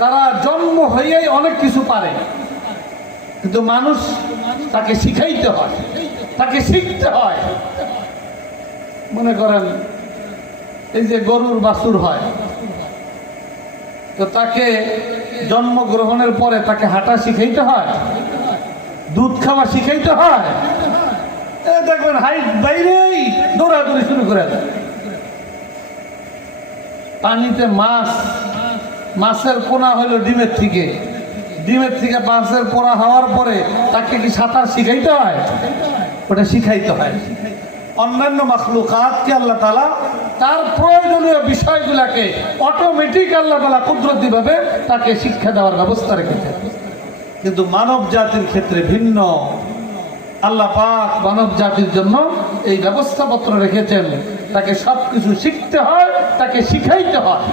তারা জন্ম হইয়াই অনেক কিছু পারে, কিন্তু মানুষ তাকে শিখাইতে হয়, তাকে শিখতে হয়। মনে করেন এই যে গরুর বাছুর হয়, তো তাকে জন্মগ্রহণের পরে তাকে হাঁটা শিখাইতে হয়, দুধ খাওয়া শিখাইতে হয়। দেখবেন হাইট বাইরেই দৌড়াদৌড়ি শুরু করে দেয়। পানিতে মাছের পোনা হইলো ডিমের থেকে, ডিমের থেকে মাছের পোনা হওয়ার পরে তাকে কি সাঁতার শিখাইতে হয়? ওটা শিখাইতে হয়। অন্যান্য মাখলুকাতকে আল্লাহ তাআলা তার প্রয়োজনীয় বিষয়গুলোকে অটোমেটিক আল্লাহ তাআলা কুদরতিভাবে তাকে শিক্ষা দেওয়ার ব্যবস্থা রেখেছেন। কিন্তু মানব জাতির ক্ষেত্রে ভিন্ন। আল্লাহ পাক মানব জাতির জন্য এই ব্যবস্থাপত্র রেখেছেন, তাকে সবকিছু শিখতে হয়, তাকে শিখাইতে হয়।